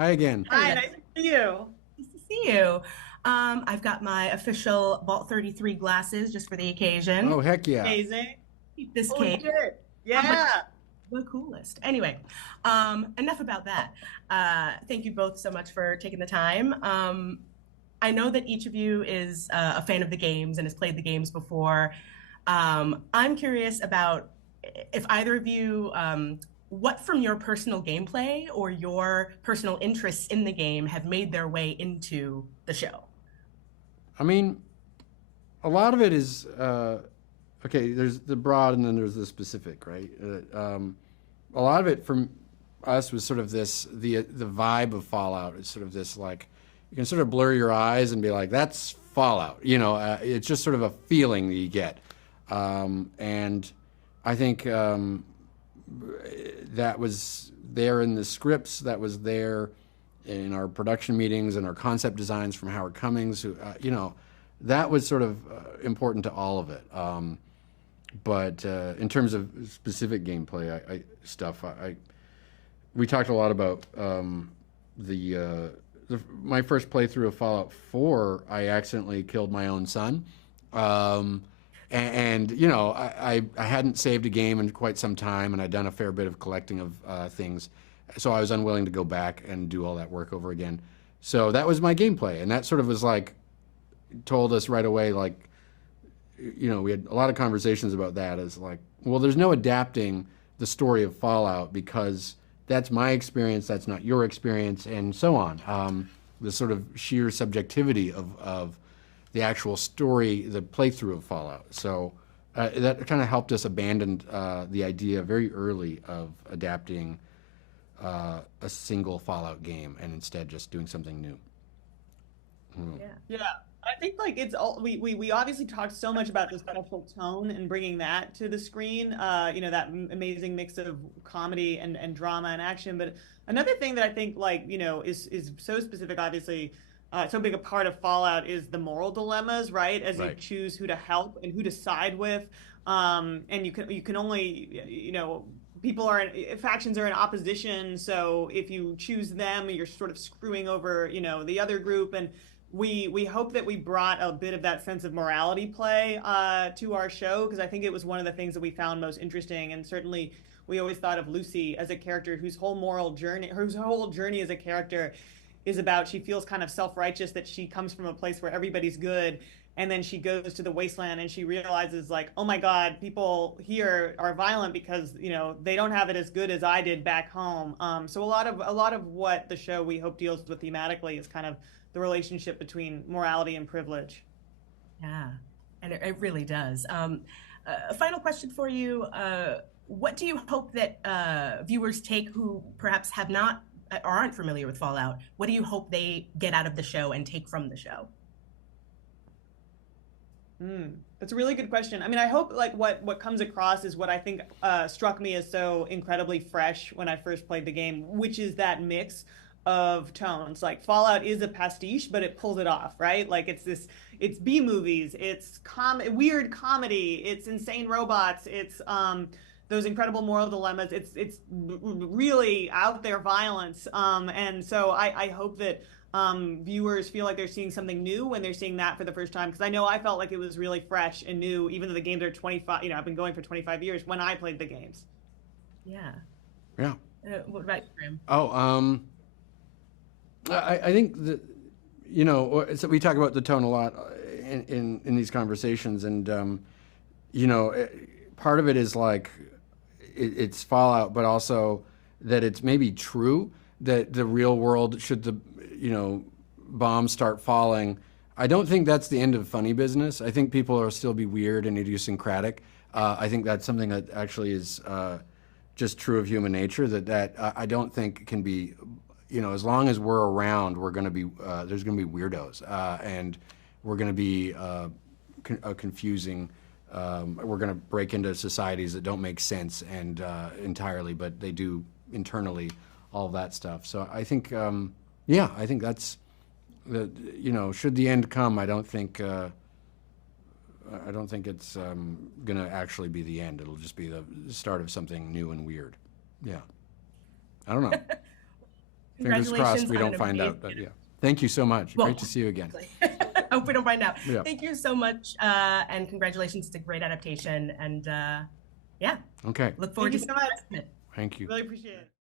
Hi again. Hi, Hello. nice to see you. Nice to see you. I've got my official Vault 33 glasses just for the Oh, occasion. heck yeah. Amazing. Keep this Holy case. shit. I'm like Yeah. the coolest. Anyway, enough about that. Thank you both so much for taking the time. I know that each of you is a fan of the games and has played the games before. I'm curious about if either of you, what from your personal gameplay or your personal interests in the game have made their way into the show. I mean, a lot of it is okay. There's the broad, and then there's the specific, right? A lot of it from us was sort of this the vibe of Fallout is sort of this like you can sort of blur your eyes and be like, that's Fallout. It's just sort of a feeling that you get, and I think that was there in the scripts. That was there in our production meetings and our concept designs from Howard Cummings. Who, that was sort of important to all of it. But in terms of specific gameplay stuff, we talked a lot about my first playthrough of Fallout 4. I accidentally killed my own son. And I hadn't saved a game in quite some time, and I'd done a fair bit of collecting of things, so I was unwilling to go back and do all that work over again. So that was my gameplay, and that sort of was like told us right away, like, we had a lot of conversations about that as like, well, there's no adapting the story of Fallout because that's my experience, that's not your experience, and so on. The sort of sheer subjectivity of the actual story, the playthrough of Fallout. So that kind of helped us abandon the idea very early of adapting a single Fallout game and instead just doing something new. Yeah. Yeah. I think like it's all we obviously talked so much about the special tone and bringing that to the screen. That amazing mix of comedy and drama and action. But another thing that I think like, is so specific, obviously, so big a part of Fallout is the moral dilemmas, right? As you Right. choose who to help and who to side with. And you can only, people are factions are in opposition. So if you choose them, you're sort of screwing over, the other group. And we hope that we brought a bit of that sense of morality play to our show, because I think it was one of the things that we found most interesting. And certainly we always thought of Lucy as a character whose whole journey as a character is about, she feels kind of self-righteous that she comes from a place where everybody's good, and then she goes to the wasteland and she realizes, like, oh my god, people here are violent because they don't have it as good as I did back home. So a lot of what the show, we hope, deals with thematically is kind of the relationship between morality and privilege. Yeah, and it really does. A final question for you. What do you hope that viewers take who perhaps have not or aren't familiar with Fallout? What do you hope they get out of the show and take from the show? That's a really good question. I mean, I hope like what comes across is what I think struck me as so incredibly fresh when I first played the game, which is that mix of tones. Like Fallout is a pastiche, but it pulls it off, right? Like it's B movies, it's weird comedy, it's insane robots, it's those incredible moral dilemmas. It's really out there violence. And so I hope that viewers feel like they're seeing something new when they're seeing that for the first time. Because I know I felt like it was really fresh and new, even though the games are 25. I've been going for 25 years when I played the games. Yeah. Yeah. What about you, Graham? Oh, I think that so we talk about the tone a lot in these conversations, and part of it is like it's Fallout, but also that it's maybe true that the real world, should the bombs start falling, I don't think that's the end of funny business. I think people will still be weird and idiosyncratic. I think that's something that actually is just true of human nature. That I don't think can be, as long as we're around, we're going to be there's going to be weirdos, and we're going to be confusing. We're going to break into societies that don't make sense and entirely, but they do internally, all of that stuff. So I think, I think that's the, should the end come, I don't think it's going to actually be the end. It'll just be the start of something new and weird. Yeah. I don't know. Fingers crossed we don't find out. But yeah. Thank you so much. Well, great to see you again. I hope we don't find out. Yeah. Thank you so much, and congratulations. It's a great adaptation, and yeah. Okay. Look forward Thank to you so much. it. Thank you. Really appreciate it.